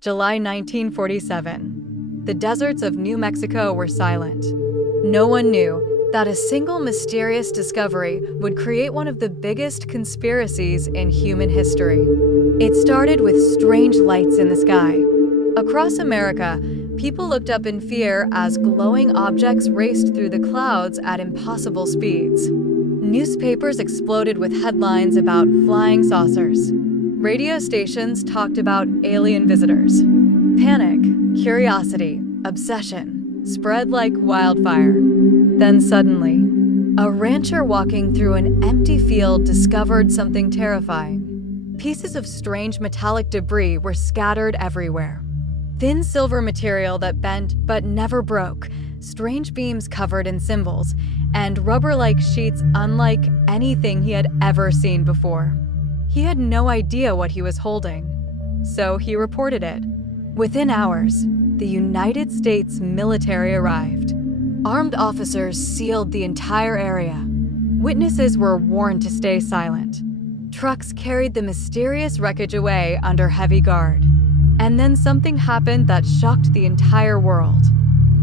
July 1947. The deserts of New Mexico were silent. No one knew that a single mysterious discovery would create one of the biggest conspiracies in human history. It started with strange lights in the sky. Across America, people looked up in fear as glowing objects raced through the clouds at impossible speeds. Newspapers exploded with headlines about flying saucers. Radio stations talked about alien visitors. Panic, curiosity, obsession spread like wildfire. Then suddenly, a rancher walking through an empty field discovered something terrifying. Pieces of strange metallic debris were scattered everywhere. Thin silver material that bent but never broke, strange beams covered in symbols, and rubber-like sheets unlike anything he had ever seen before. He had no idea what he was holding, so he reported it. Within hours, the United States military arrived. Armed officers sealed the entire area. Witnesses were warned to stay silent. Trucks carried the mysterious wreckage away under heavy guard. And then something happened that shocked the entire world.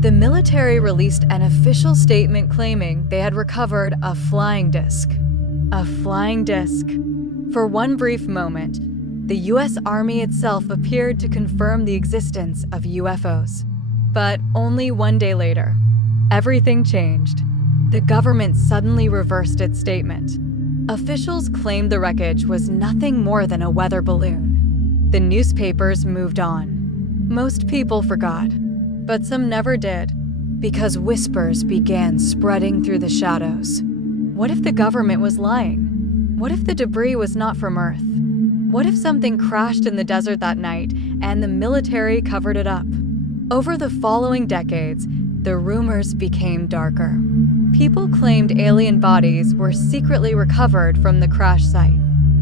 The military released an official statement claiming they had recovered a flying disc. A flying disc. For one brief moment, the U.S. Army itself appeared to confirm the existence of UFOs. But only one day later, everything changed. The government suddenly reversed its statement. Officials claimed the wreckage was nothing more than a weather balloon. The newspapers moved on. Most people forgot, but some never did, because whispers began spreading through the shadows. What if the government was lying? What if the debris was not from Earth? What if something crashed in the desert that night and the military covered it up? Over the following decades, the rumors became darker. People claimed alien bodies were secretly recovered from the crash site.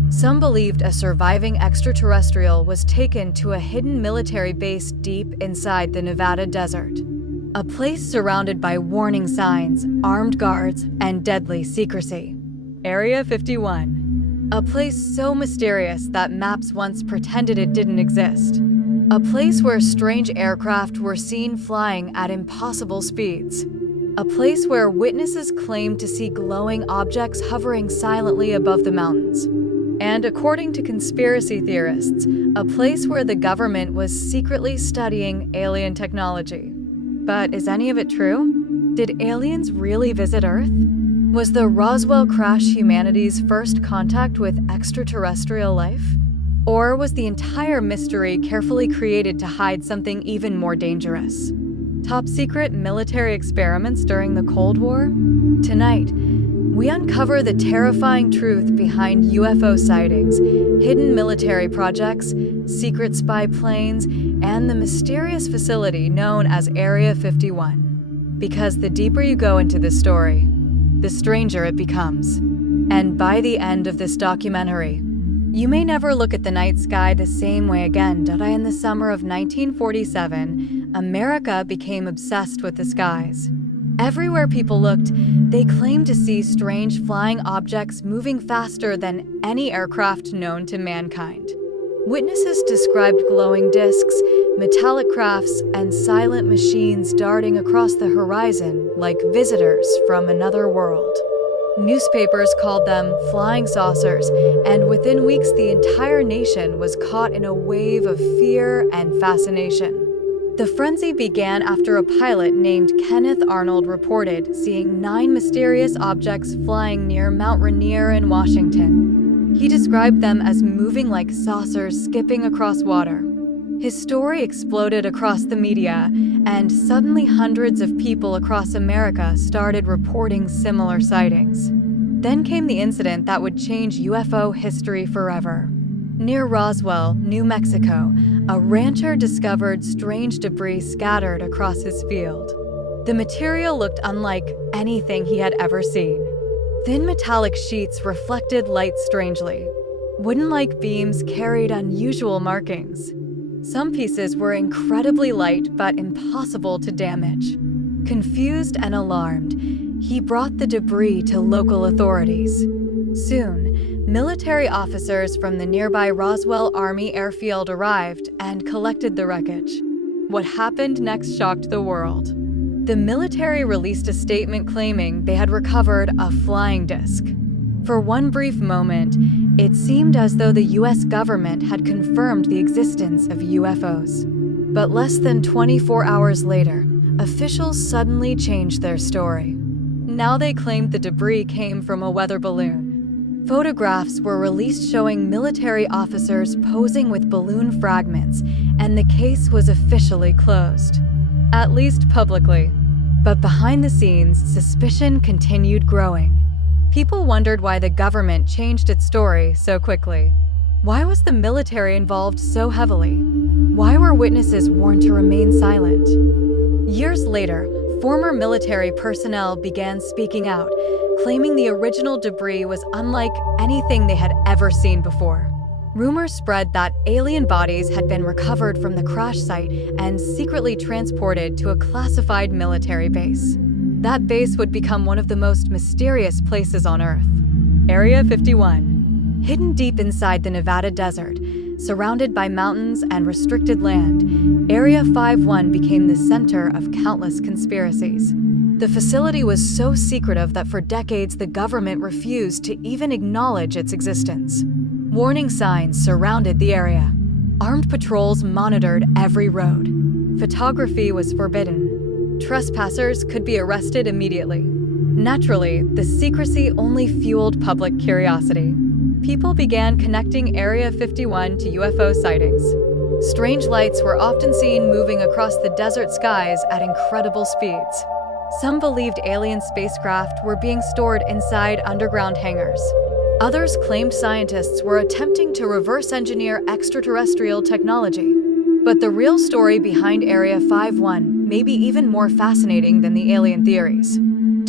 Some believed a surviving extraterrestrial was taken to a hidden military base deep inside the Nevada desert, a place surrounded by warning signs, armed guards, and deadly secrecy. Area 51, a place so mysterious that maps once pretended it didn't exist. A place where strange aircraft were seen flying at impossible speeds. A place where witnesses claimed to see glowing objects hovering silently above the mountains. And according to conspiracy theorists, a place where the government was secretly studying alien technology. But is any of it true? Did aliens really visit Earth? Was the Roswell crash humanity's first contact with extraterrestrial life? Or was the entire mystery carefully created to hide something even more dangerous? Top-secret military experiments during the Cold War? Tonight, we uncover the terrifying truth behind UFO sightings, hidden military projects, secret spy planes, and the mysterious facility known as Area 51. Because the deeper you go into this story, the stranger it becomes. And by the end of this documentary, you may never look at the night sky the same way again. In the summer of 1947, America became obsessed with the skies. Everywhere people looked, they claimed to see strange flying objects moving faster than any aircraft known to mankind. Witnesses described glowing discs, metallic crafts, and silent machines darting across the horizon like visitors from another world. Newspapers called them flying saucers, and within weeks the entire nation was caught in a wave of fear and fascination. The frenzy began after a pilot named Kenneth Arnold reported seeing 9 mysterious objects flying near Mount Rainier in Washington. He described them as moving like saucers skipping across water. His story exploded across the media, and suddenly hundreds of people across America started reporting similar sightings. Then came the incident that would change UFO history forever. Near Roswell, New Mexico, a rancher discovered strange debris scattered across his field. The material looked unlike anything he had ever seen. Thin metallic sheets reflected light strangely. Wooden-like beams carried unusual markings. Some pieces were incredibly light but impossible to damage. Confused and alarmed, he brought the debris to local authorities. Soon, Military officers from the nearby Roswell Army airfield arrived and collected the wreckage. What happened next shocked the world. The military released a statement claiming they had recovered a flying disc. For one brief moment, it seemed as though the US government had confirmed the existence of UFOs. But less than 24 hours later, officials suddenly changed their story. Now they claimed the debris came from a weather balloon. Photographs were released showing military officers posing with balloon fragments, and the case was officially closed. At least publicly. But behind the scenes, suspicion continued growing. People wondered why the government changed its story so quickly. Why was the military involved so heavily? Why were witnesses warned to remain silent? Years later, former military personnel began speaking out, claiming the original debris was unlike anything they had ever seen before. Rumors spread that alien bodies had been recovered from the crash site and secretly transported to a classified military base. That base would become one of the most mysterious places on Earth. Area 51. Hidden deep inside the Nevada desert, surrounded by mountains and restricted land, Area 51 became the center of countless conspiracies. The facility was so secretive that for decades the government refused to even acknowledge its existence. Warning signs surrounded the area. Armed patrols monitored every road. Photography was forbidden. Trespassers could be arrested immediately. Naturally, the secrecy only fueled public curiosity. People began connecting Area 51 to UFO sightings. Strange lights were often seen moving across the desert skies at incredible speeds. Some believed alien spacecraft were being stored inside underground hangars. Others claimed scientists were attempting to reverse engineer extraterrestrial technology. But the real story behind Area 51 may be even more fascinating than the alien theories.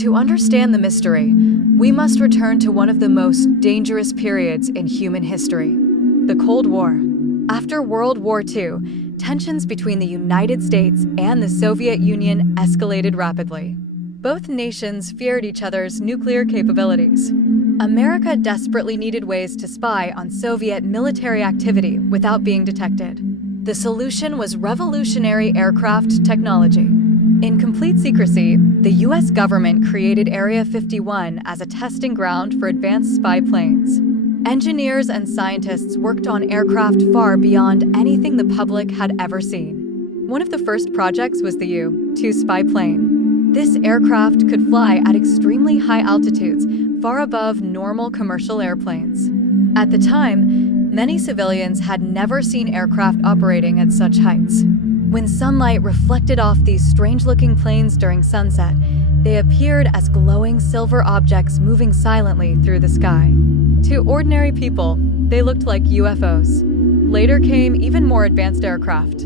To understand the mystery, we must return to one of the most dangerous periods in human history, the Cold War. After World War II, tensions between the United States and the Soviet Union escalated rapidly. Both nations feared each other's nuclear capabilities. America desperately needed ways to spy on Soviet military activity without being detected. The solution was revolutionary aircraft technology. In complete secrecy, the US government created Area 51 as a testing ground for advanced spy planes. Engineers and scientists worked on aircraft far beyond anything the public had ever seen. One of the first projects was the U-2 spy plane. This aircraft could fly at extremely high altitudes, far above normal commercial airplanes. At the time, many civilians had never seen aircraft operating at such heights. When sunlight reflected off these strange-looking planes during sunset, they appeared as glowing silver objects moving silently through the sky. To ordinary people, they looked like UFOs. Later came even more advanced aircraft.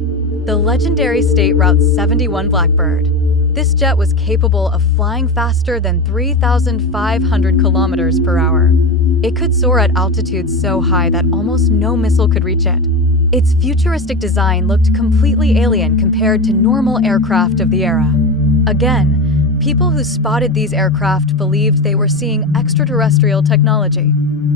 The legendary State Route 71 Blackbird. This jet was capable of flying faster than 3,500 kilometers per hour. It could soar at altitudes so high that almost no missile could reach it. Its futuristic design looked completely alien compared to normal aircraft of the era. Again, people who spotted these aircraft believed they were seeing extraterrestrial technology.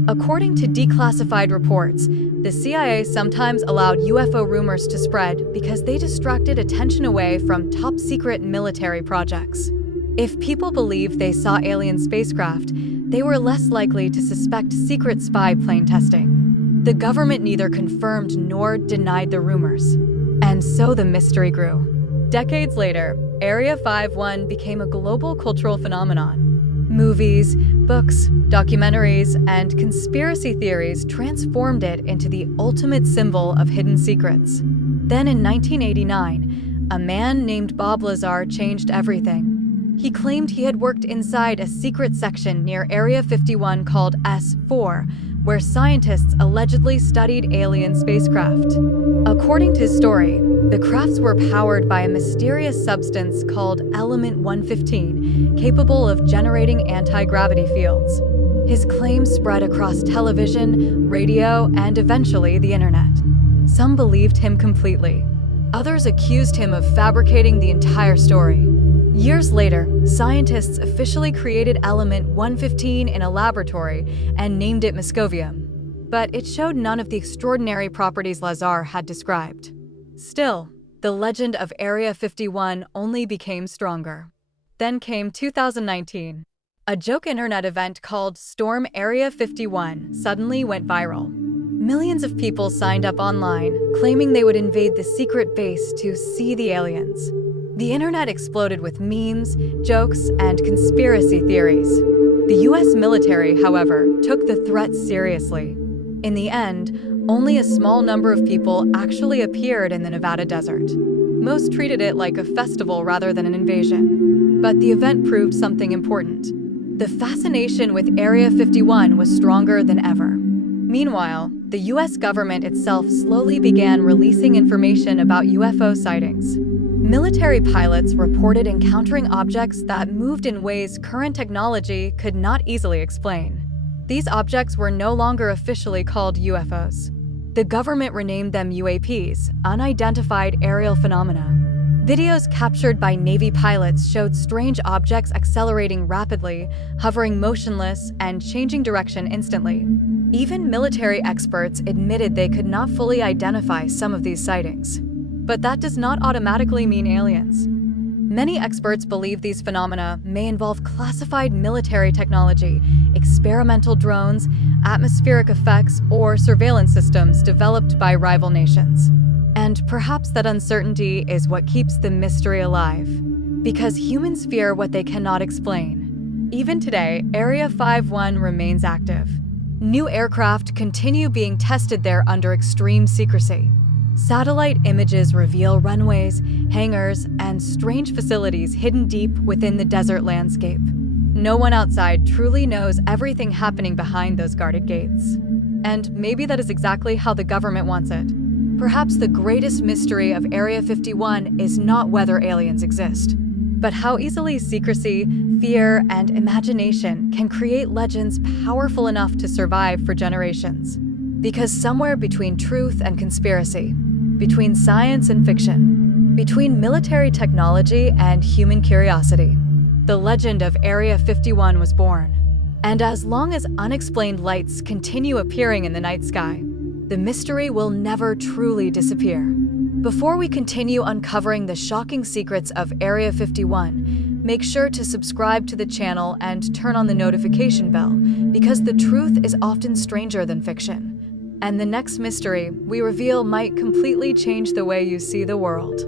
According to declassified reports, the CIA sometimes allowed UFO rumors to spread because they distracted attention away from top-secret military projects. If people believed they saw alien spacecraft, they were less likely to suspect secret spy plane testing. The government neither confirmed nor denied the rumors. And so the mystery grew. Decades later, Area 51 became a global cultural phenomenon. Movies, books, documentaries, and conspiracy theories transformed it into the ultimate symbol of hidden secrets. Then in 1989, a man named Bob Lazar changed everything. He claimed he had worked inside a secret section near Area 51 called S4, where scientists allegedly studied alien spacecraft. According to his story, the crafts were powered by a mysterious substance called Element 115, capable of generating anti-gravity fields. His claims spread across television, radio, and eventually the internet. Some believed him completely. Others accused him of fabricating the entire story. Years later, scientists officially created element 115 in a laboratory and named it Moscovium, but it showed none of the extraordinary properties Lazar had described. Still, the legend of Area 51 only became stronger. Then came 2019. A joke internet event called Storm Area 51 suddenly went viral. Millions of people signed up online, claiming they would invade the secret base to see the aliens. The internet exploded with memes, jokes, and conspiracy theories. The US military, however, took the threat seriously. In the end, only a small number of people actually appeared in the Nevada desert. Most treated it like a festival rather than an invasion. But the event proved something important. The fascination with Area 51 was stronger than ever. Meanwhile, the US government itself slowly began releasing information about UFO sightings. Military pilots reported encountering objects that moved in ways current technology could not easily explain. These objects were no longer officially called UFOs. The government renamed them UAPs, unidentified aerial phenomena. Videos captured by Navy pilots showed strange objects accelerating rapidly, hovering motionless, and changing direction instantly. Even military experts admitted they could not fully identify some of these sightings. But that does not automatically mean aliens. Many experts believe these phenomena may involve classified military technology, experimental drones, atmospheric effects, or surveillance systems developed by rival nations. And perhaps that uncertainty is what keeps the mystery alive. Because humans fear what they cannot explain. Even today, Area 51 remains active. New aircraft continue being tested there under extreme secrecy. Satellite images reveal runways, hangars, and strange facilities hidden deep within the desert landscape. No one outside truly knows everything happening behind those guarded gates. And maybe that is exactly how the government wants it. Perhaps the greatest mystery of Area 51 is not whether aliens exist, but how easily secrecy, fear, and imagination can create legends powerful enough to survive for generations. Because somewhere between truth and conspiracy, between science and fiction, between military technology and human curiosity, the legend of Area 51 was born. And as long as unexplained lights continue appearing in the night sky, the mystery will never truly disappear. Before we continue uncovering the shocking secrets of Area 51, make sure to subscribe to the channel and turn on the notification bell, because the truth is often stranger than fiction. And the next mystery we reveal might completely change the way you see the world.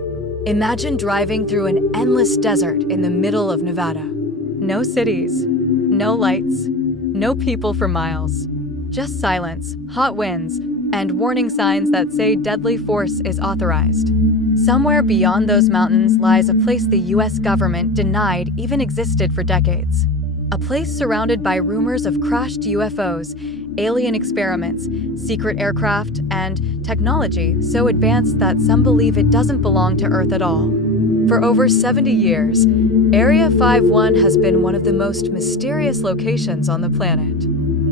Imagine driving through an endless desert in the middle of Nevada. No cities, no lights, no people for miles. Just silence, hot winds, and warning signs that say deadly force is authorized. Somewhere beyond those mountains lies a place the US government denied even existed for decades. A place surrounded by rumors of crashed UFOs, alien experiments, secret aircraft, and technology so advanced that some believe it doesn't belong to Earth at all. For over 70 years, Area 51 has been one of the most mysterious locations on the planet.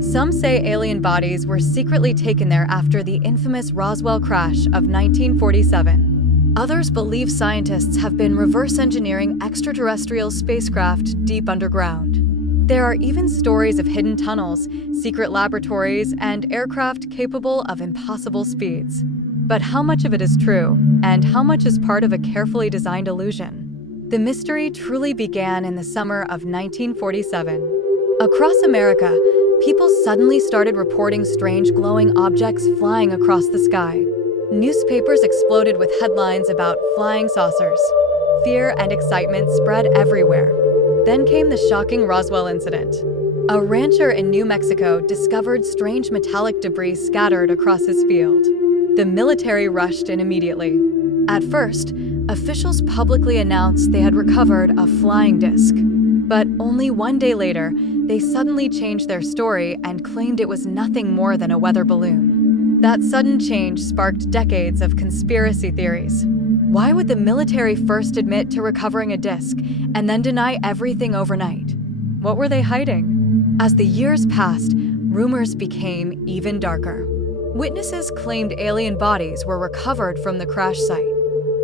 Some say alien bodies were secretly taken there after the infamous Roswell crash of 1947. Others believe scientists have been reverse engineering extraterrestrial spacecraft deep underground. There are even stories of hidden tunnels, secret laboratories, and aircraft capable of impossible speeds. But how much of it is true, and how much is part of a carefully designed illusion? The mystery truly began in the summer of 1947. Across America, people suddenly started reporting strange glowing objects flying across the sky. Newspapers exploded with headlines about flying saucers. Fear and excitement spread everywhere. Then came the shocking Roswell incident. A rancher in New Mexico discovered strange metallic debris scattered across his field. The military rushed in immediately. At first, officials publicly announced they had recovered a flying disc. But only one day later, they suddenly changed their story and claimed it was nothing more than a weather balloon. That sudden change sparked decades of conspiracy theories. Why would the military first admit to recovering a disc and then deny everything overnight? What were they hiding? As the years passed, rumors became even darker. Witnesses claimed alien bodies were recovered from the crash site.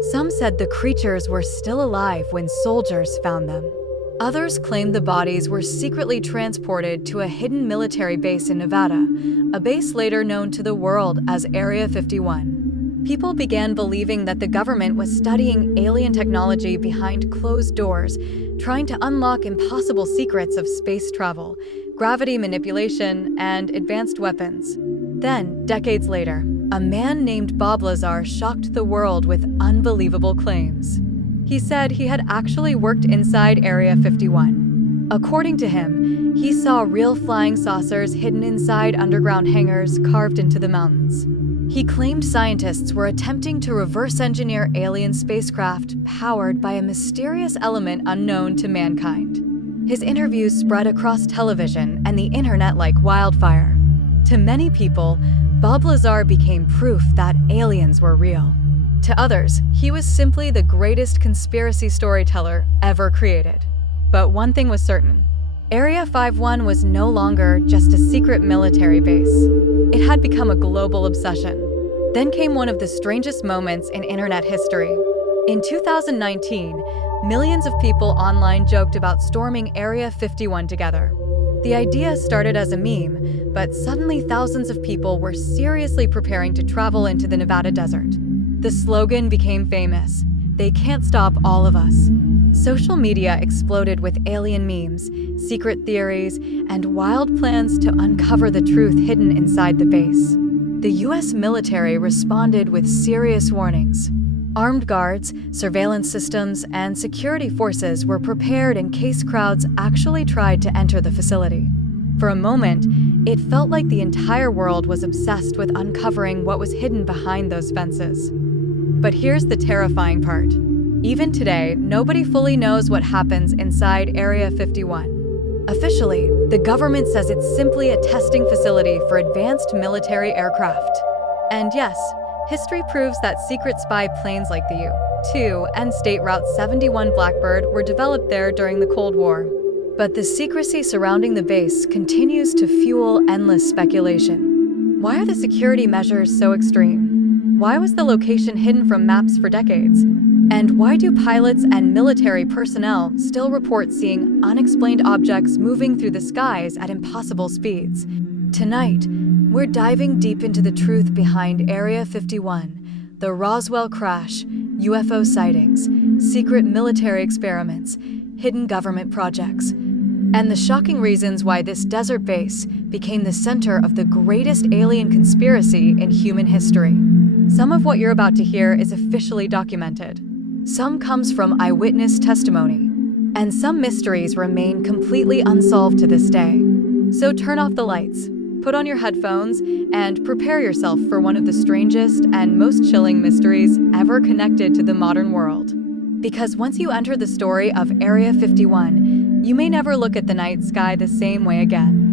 Some said the creatures were still alive when soldiers found them. Others claimed the bodies were secretly transported to a hidden military base in Nevada, a base later known to the world as Area 51. People began believing that the government was studying alien technology behind closed doors, trying to unlock impossible secrets of space travel, gravity manipulation, and advanced weapons. Then, decades later, a man named Bob Lazar shocked the world with unbelievable claims. He said he had actually worked inside Area 51. According to him, he saw real flying saucers hidden inside underground hangars carved into the mountains. He claimed scientists were attempting to reverse engineer alien spacecraft powered by a mysterious element unknown to mankind. His interviews spread across television and the internet like wildfire. To many people, Bob Lazar became proof that aliens were real. To others, he was simply the greatest conspiracy storyteller ever created. But one thing was certain. Area 51 was no longer just a secret military base. It had become a global obsession. Then came one of the strangest moments in internet history. In 2019, millions of people online joked about storming Area 51 together. The idea started as a meme, but suddenly thousands of people were seriously preparing to travel into the Nevada desert. The slogan became famous: "They can't stop all of us." Social media exploded with alien memes, secret theories, and wild plans to uncover the truth hidden inside the base. The US military responded with serious warnings. Armed guards, surveillance systems, and security forces were prepared in case crowds actually tried to enter the facility. For a moment, it felt like the entire world was obsessed with uncovering what was hidden behind those fences. But here's the terrifying part. Even today, nobody fully knows what happens inside Area 51. Officially, the government says it's simply a testing facility for advanced military aircraft. And yes, history proves that secret spy planes like the U-2 and State Route 71 Blackbird were developed there during the Cold War. But the secrecy surrounding the base continues to fuel endless speculation. Why are the security measures so extreme? Why was the location hidden from maps for decades? And why do pilots and military personnel still report seeing unexplained objects moving through the skies at impossible speeds? Tonight, we're diving deep into the truth behind Area 51, the Roswell crash, UFO sightings, secret military experiments, hidden government projects, and the shocking reasons why this desert base became the center of the greatest alien conspiracy in human history. Some of what you're about to hear is officially documented. Some comes from eyewitness testimony, and some mysteries remain completely unsolved to this day. So turn off the lights, put on your headphones, and prepare yourself for one of the strangest and most chilling mysteries ever connected to the modern world. Because once you enter the story of Area 51, you may never look at the night sky the same way again.